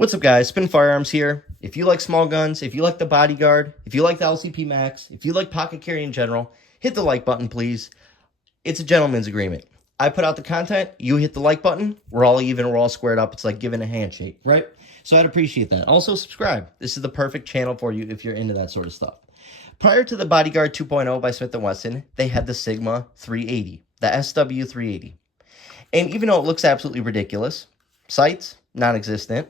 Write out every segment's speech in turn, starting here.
What's up, guys? Spin Firearms here. If you like small guns, if you like the Bodyguard, if you like the LCP Max, if you like pocket carry in general, hit the like button, please. It's a gentleman's agreement. I put out the content, you hit the like button, we're all even, we're all squared up. It's like giving a handshake, right? So I'd appreciate that. Also, subscribe. This is the perfect channel for you if you're into that sort of stuff. Prior to the Bodyguard 2.0 by Smith & Wesson, they had the Sigma 380, the SW 380. And even though it looks absolutely ridiculous, sights, non-existent.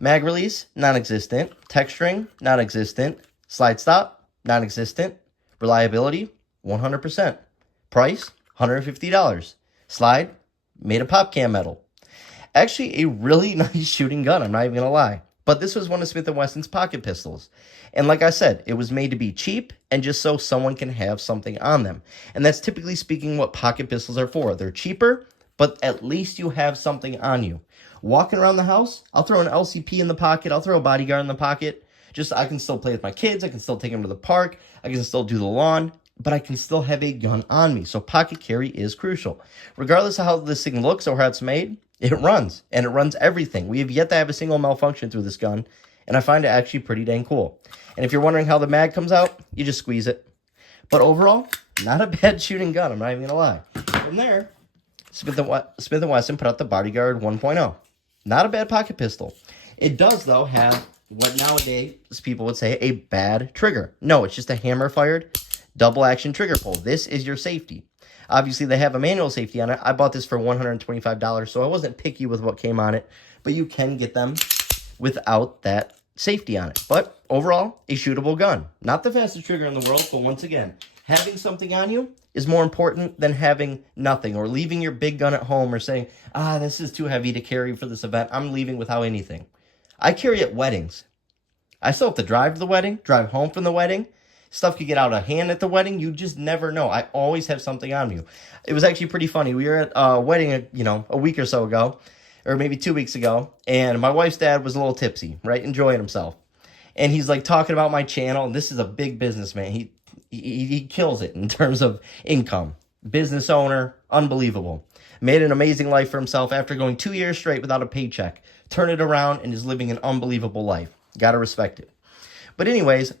Mag release, non-existent. Texturing, non-existent. Slide stop, non-existent. Reliability, 100%. Price, $150. Slide, made of PopCam metal. Actually, a really nice shooting gun, I'm not even going to lie. But this was one of Smith & Wesson's pocket pistols. And like I said, it was made to be cheap and just so someone can have something on them. And that's typically speaking what pocket pistols are for. They're cheaper, but at least you have something on you. Walking around the house, I'll throw an LCP in the pocket. I'll throw a Bodyguard in the pocket. Just I can still play with my kids. I can still take them to the park. I can still do the lawn. But I can still have a gun on me. So pocket carry is crucial. Regardless of how this thing looks or how it's made, it runs. And it runs everything. We have yet to have a single malfunction through this gun. And I find it actually pretty dang cool. And if you're wondering how the mag comes out, you just squeeze it. But overall, not a bad shooting gun. I'm not even going to lie. From there, Smith & Wesson put out the Bodyguard 1.0. Not a bad pocket pistol. It does, though, have what nowadays people would say a bad trigger. No, it's just a hammer-fired double-action trigger pull. This is your safety. Obviously, they have a manual safety on it. I bought this for $125, so I wasn't picky with what came on it. But you can get them without that safety on it. But overall, a shootable gun. Not the fastest trigger in the world, but once again, having something on you is more important than having nothing or leaving your big gun at home or saying, this is too heavy to carry for this event. I'm leaving without anything. I carry at weddings. I still have to drive to the wedding, drive home from the wedding. Stuff could get out of hand at the wedding. You just never know. I always have something on me. It was actually pretty funny. We were at a wedding, a week or so ago, or maybe 2 weeks ago, and my wife's dad was a little tipsy, right, enjoying himself. And he's like talking about my channel, and this is a big businessman. He kills it in terms of income. Business owner, unbelievable. Made an amazing life for himself after going 2 years straight without a paycheck. Turned it around and is living an unbelievable life. Gotta respect it. But anyways,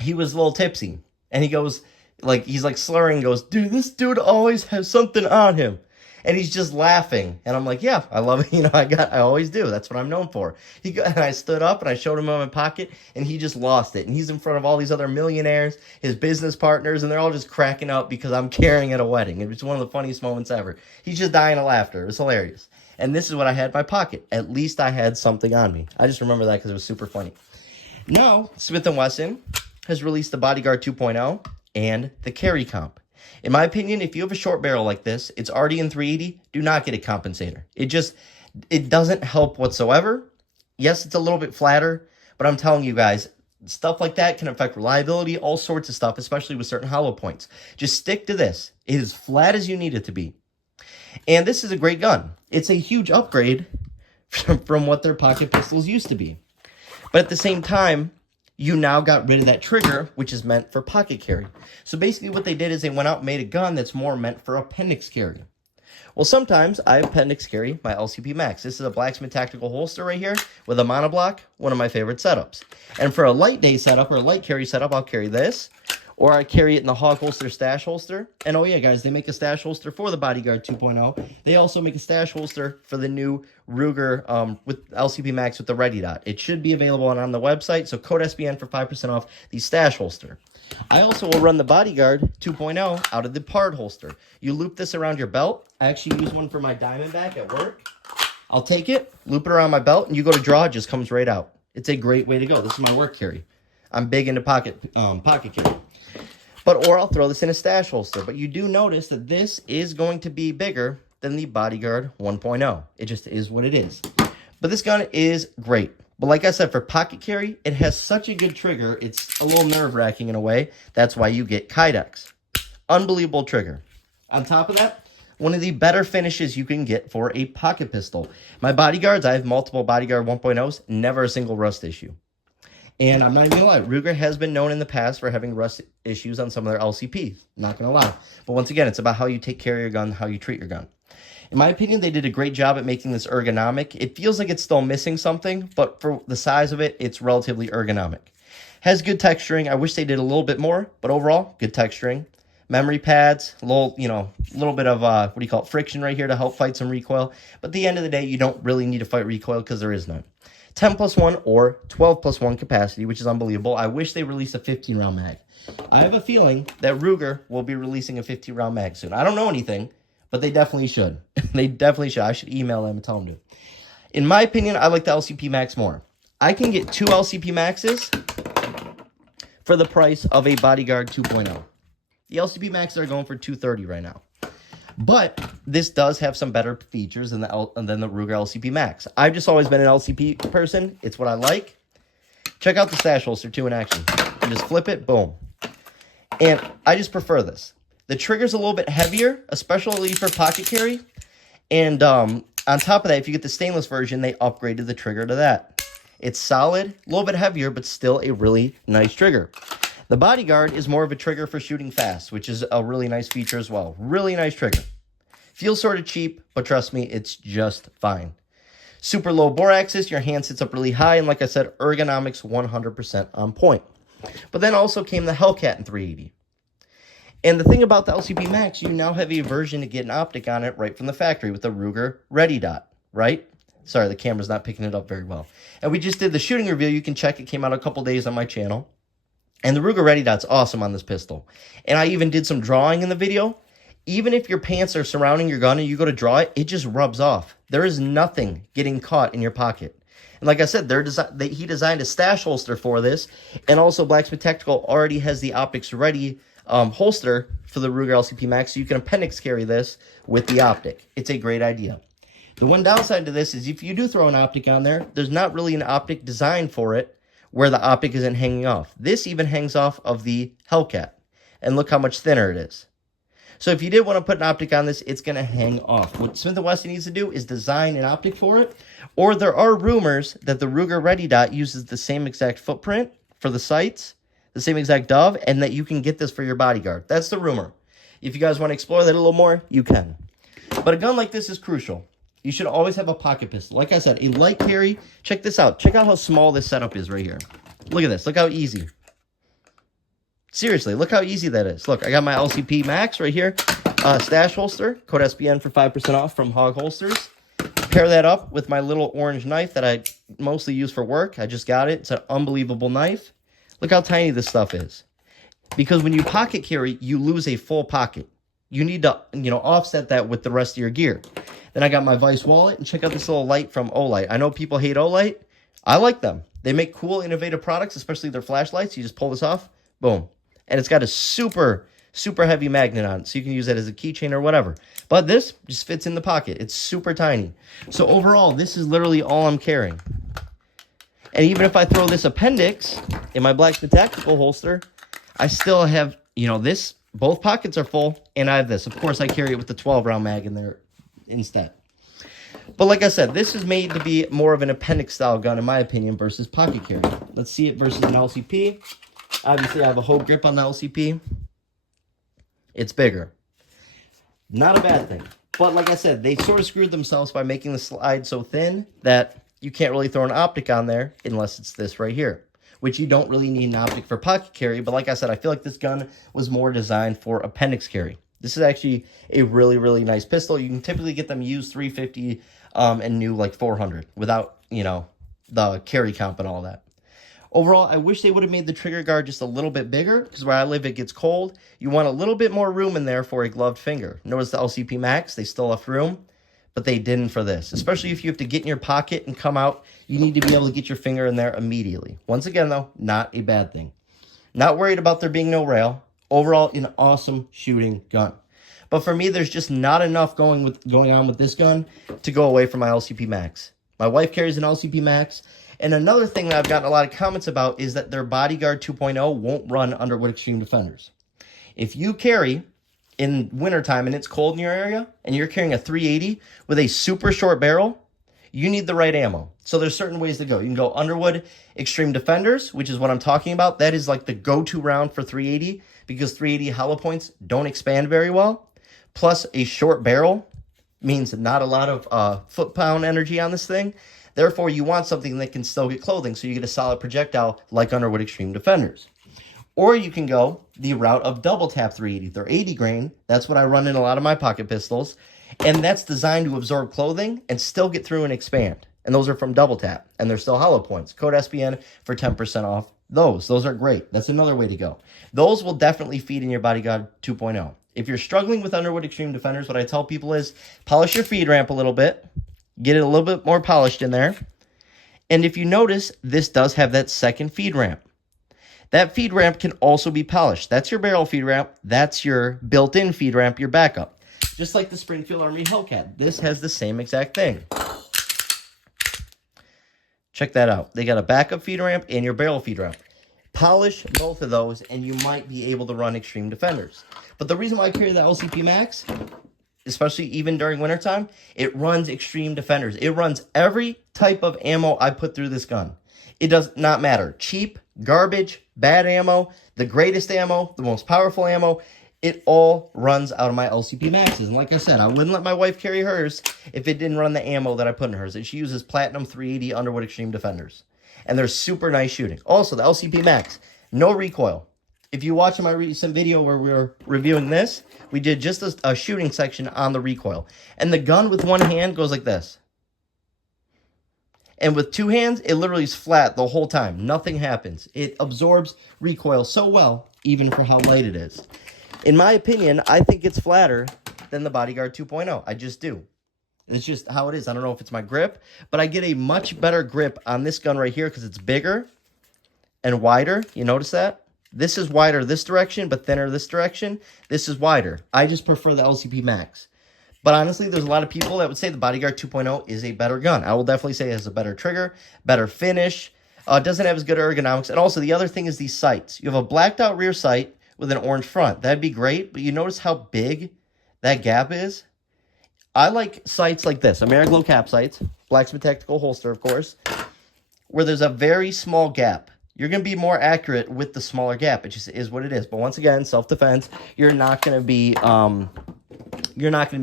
he was a little tipsy. And he goes, he's slurring, goes, dude, this dude always has something on him. And he's just laughing. And I'm like, yeah, I love it. I always do. That's what I'm known for. And I stood up and I showed him in my pocket and he just lost it. And he's in front of all these other millionaires, his business partners, and they're all just cracking up because I'm carrying at a wedding. It was one of the funniest moments ever. He's just dying of laughter. It was hilarious. And this is what I had in my pocket. At least I had something on me. I just remember that because it was super funny. Now, Smith & Wesson has released the Bodyguard 2.0 and the Carry Comp. In my opinion, if you have a short barrel like this, it's already in 380, do not get a compensator. It doesn't help whatsoever. Yes, it's a little bit flatter, but I'm telling you guys, stuff like that can affect reliability, all sorts of stuff, especially with certain hollow points. Just stick to this. It is flat as you need it to be. And this is a great gun. It's a huge upgrade from what their pocket pistols used to be. But at the same time, you now got rid of that trigger, which is meant for pocket carry. So basically what they did is they went out and made a gun that's more meant for appendix carry. Well, sometimes I appendix carry my LCP Max. This is a blacksmith tactical holster right here with a monoblock, one of my favorite setups. And for a light day setup or a light carry setup, I'll carry this. Or I carry it in the hog holster stash holster. And oh yeah, guys, they make a stash holster for the Bodyguard 2.0. They also make a stash holster for the new Ruger with LCP Max with the Ready Dot. It should be available on the website, so code SBN for 5% off the stash holster. I also will run the Bodyguard 2.0 out of the Pard holster. You loop this around your belt. I actually use one for my Diamondback at work. I'll take it, loop it around my belt, and you go to draw, it just comes right out. It's a great way to go. This is my work carry. I'm big into pocket carry. Or I'll throw this in a stash holster. But you do notice that this is going to be bigger than the Bodyguard 1.0. It just is what it is. But this gun is great. But like I said, for pocket carry, it has such a good trigger, it's a little nerve-wracking in a way. That's why you get Kydex. Unbelievable trigger. On top of that, one of the better finishes you can get for a pocket pistol. My Bodyguards, I have multiple Bodyguard 1.0s, never a single rust issue. And I'm not even going to lie, Ruger has been known in the past for having rust issues on some of their LCPs. Not going to lie. But once again, it's about how you take care of your gun, how you treat your gun. In my opinion, they did a great job at making this ergonomic. It feels like it's still missing something, but for the size of it, it's relatively ergonomic. Has good texturing. I wish they did a little bit more, but overall, good texturing. Memory pads, a little bit of friction right here to help fight some recoil. But at the end of the day, you don't really need to fight recoil because there is none. 10+1 or 12+1 capacity, which is unbelievable. I wish they released a 15-round mag. I have a feeling that Ruger will be releasing a 15-round mag soon. I don't know anything, but they definitely should. They definitely should. I should email them and tell them to. In my opinion, I like the LCP Max more. I can get 2 LCP Maxes for the price of a Bodyguard 2.0. The LCP Maxes are going for $230 right now. But this does have some better features than the Ruger LCP Max. I've just always been an LCP person. It's what I like. Check out the stash holster too in action. You just flip it, boom. And I just prefer this. The trigger's a little bit heavier, especially for pocket carry. And on top of that, if you get the stainless version, they upgraded the trigger to that. It's solid, a little bit heavier, but still a really nice trigger. The Bodyguard is more of a trigger for shooting fast, which is a really nice feature as well. Really nice trigger. Feels sort of cheap, but trust me, it's just fine. Super low bore axis, your hand sits up really high, and like I said, ergonomics 100% on point. But then also came the Hellcat in 380. And the thing about the LCP Max, you now have a version to get an optic on it right from the factory with the Ruger Ready Dot, right? Sorry, the camera's not picking it up very well. And we just did the shooting review. You can check. It came out a couple days on my channel. And the Ruger Ready Dot's awesome on this pistol. And I even did some drawing in the video. Even if your pants are surrounding your gun and you go to draw it, it just rubs off. There is nothing getting caught in your pocket. And like I said, he designed a stash holster for this. And also Blacksmith Tactical already has the optics ready holster for the Ruger LCP Max. So you can appendix carry this with the optic. It's a great idea. The one downside to this is if you do throw an optic on there, there's not really an optic designed for it where the optic isn't hanging off. This even hangs off of the Hellcat. And look how much thinner it is. So if you did want to put an optic on this, it's going to hang off. What Smith & Wesson needs to do is design an optic for it. Or there are rumors that the Ruger Ready Dot uses the same exact footprint for the sights, the same exact dove, and that you can get this for your Bodyguard. That's the rumor. If you guys want to explore that a little more, you can. But a gun like this is crucial. You should always have a pocket pistol. Like I said, a light carry. Check this out. Check out how small this setup is right here. Look at this. Look how easy. Seriously, look how easy that is. Look, I got my LCP Max right here. Stash holster. Code SBN for 5% off from Hog Holsters. Pair that up with my little orange knife that I mostly use for work. I just got it. It's an unbelievable knife. Look how tiny this stuff is. Because when you pocket carry, you lose a full pocket. You need to, offset that with the rest of your gear. Then I got my Vice wallet, and check out this little light from Olight. I know people hate Olight. I like them. They make cool, innovative products, especially their flashlights. You just pull this off, boom. And it's got a super, super heavy magnet on it, so you can use that as a keychain or whatever. But this just fits in the pocket. It's super tiny. So overall, this is literally all I'm carrying. And even if I throw this appendix in my Blacksmith Tactical holster, I still have, this. Both pockets are full, and I have this. Of course, I carry it with the 12-round mag in there instead. But like I said, this is made to be more of an appendix-style gun, in my opinion, versus pocket carry. Let's see it versus an LCP. Obviously, I have a whole grip on the LCP. It's bigger. Not a bad thing. But like I said, they sort of screwed themselves by making the slide so thin that you can't really throw an optic on there unless it's this right here, which you don't really need an optic for pocket carry. But like I said, I feel like this gun was more designed for appendix carry. This is actually a really, really nice pistol. You can typically get them used 350 and new like 400 without, the carry comp and all that. Overall, I wish they would have made the trigger guard just a little bit bigger because where I live, it gets cold. You want a little bit more room in there for a gloved finger. Notice the LCP Max, they still left room, but they didn't for this. Especially if you have to get in your pocket and come out, you need to be able to get your finger in there immediately. Once again, though, not a bad thing. Not worried about there being no rail. Overall, an awesome shooting gun. But for me, there's just not enough going on with this gun to go away from my LCP Max. My wife carries an LCP Max. And another thing that I've gotten a lot of comments about is that their Bodyguard 2.0 won't run Underwood Extreme Defenders. If you carry in wintertime and it's cold in your area and you're carrying a 380 with a super short barrel, you need the right ammo. So there's certain ways to go. You can go Underwood Extreme Defenders, which is what I'm talking about. That is like the go-to round for 380 because 380 hollow points don't expand very well. Plus a short barrel means not a lot of foot-pound energy on this thing. Therefore, you want something that can still get clothing, so you get a solid projectile like Underwood Extreme Defenders. Or you can go the route of double tap 380. They're 80 grain. That's what I run in a lot of my pocket pistols. And that's designed to absorb clothing and still get through and expand. And those are from double tap. And they're still hollow points. Code SBN for 10% off those. Those are great. That's another way to go. Those will definitely feed in your Bodyguard 2.0. If you're struggling with Underwood Extreme Defenders, what I tell people is polish your feed ramp a little bit. Get it a little bit more polished in there. And if you notice, this does have that second feed ramp. That feed ramp can also be polished. That's your barrel feed ramp. That's your built-in feed ramp, your backup. Just like the Springfield Army Hellcat. This has the same exact thing. Check that out. They got a backup feed ramp and your barrel feed ramp. Polish both of those and you might be able to run Extreme Defenders. But the reason why I carry the LCP Max, especially even during wintertime, it runs Extreme Defenders. It runs every type of ammo I put through this gun. It does not matter. Cheap, garbage, bad ammo, the greatest ammo, the most powerful ammo, it all runs out of my LCP Maxes. And like I said, I wouldn't let my wife carry hers if it didn't run the ammo that I put in hers. And she uses Platinum 380 Underwood Extreme Defenders. And they're super nice shooting. Also, the LCP Max, no recoil. If you watch my recent video where we were reviewing this, we did just a shooting section on the recoil. And the gun with one hand goes like this. And with two hands, it literally is flat the whole time. Nothing happens. It absorbs recoil so well, even for how light it is. In my opinion, I think it's flatter than the Bodyguard 2.0. I just do. It's just how it is. I don't know if it's my grip, but I get a much better grip on this gun right here because it's bigger and wider. You notice that? This is wider this direction, but thinner this direction. This is wider. I just prefer the LCP Max. But honestly, there's a lot of people that would say the Bodyguard 2.0 is a better gun. I will definitely say it has a better trigger, better finish. It doesn't have as good ergonomics. And also, the other thing is these sights. You have a blacked out rear sight with an orange front. That'd be great, but you notice how big that gap is? I like sights like this. Ameriglow cap sights. Blacksmith Tactical holster, of course. Where there's a very small gap. You're going to be more accurate with the smaller gap. It just is what it is. But once again, self-defense, you're not going to be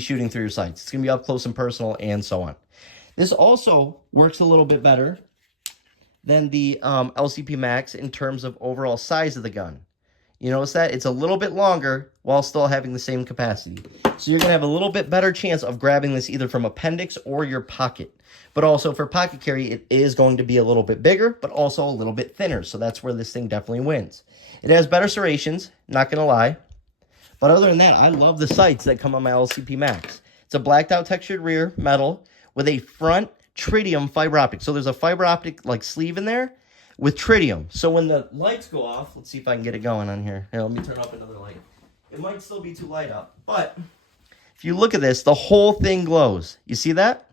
shooting through your sights. It's going to be up close and personal and so on. This also works a little bit better than the LCP Max in terms of overall size of the gun. You notice that? It's a little bit longer while still having the same capacity. So you're going to have a little bit better chance of grabbing this either from appendix or your pocket. But also for pocket carry, it is going to be a little bit bigger, but also a little bit thinner. So that's where this thing definitely wins. It has better serrations, not going to lie. But other than that, I love the sights that come on my LCP Max. It's a blacked out textured rear metal with a front tritium fiber optic. So there's a fiber optic like sleeve in there with tritium. So when the lights go off, let's see if I can get it going on here. Here, let me turn up another light. It might still be too light up, but if you look at this, the whole thing glows. You see that?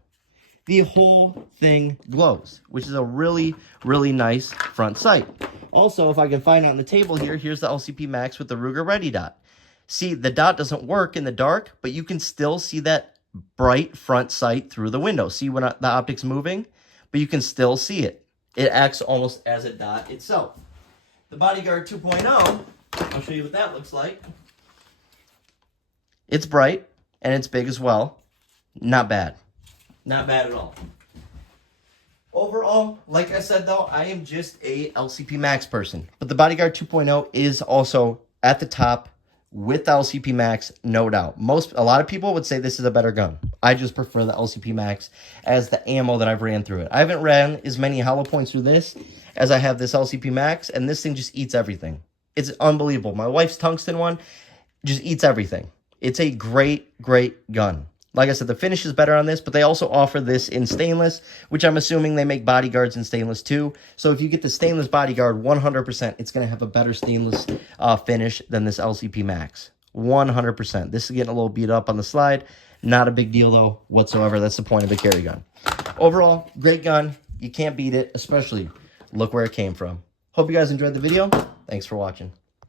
The whole thing glows, which is a really, really nice front sight. Also, if I can find it on the table here, here's the LCP Max with the Ruger Ready dot. See, the dot doesn't work in the dark, but you can still see that bright front sight through the window. See when the optic's moving? But you can still see it. It acts almost as a dot itself. The Bodyguard 2.0, I'll show you what that looks like. It's bright, and it's big as well. Not bad. Not bad at all. Overall, like I said, though, I am just a LCP Max person. But the Bodyguard 2.0 is also at the top with the LCP Max, no doubt. A lot of people would say this is a better gun. I just prefer the LCP Max as the ammo that I've ran through it. I haven't ran as many hollow points through this as I have this LCP Max, and this thing just eats everything. It's unbelievable. My wife's tungsten one just eats everything. It's a great, great gun. Like I said, the finish is better on this, but they also offer this in stainless, which I'm assuming they make bodyguards in stainless too. So if you get the stainless bodyguard, 100%, it's going to have a better stainless finish than this LCP Max. 100%. This is getting a little beat up on the slide. Not a big deal, though, whatsoever. That's the point of a carry gun. Overall, great gun. You can't beat it, especially look where it came from. Hope you guys enjoyed the video. Thanks for watching.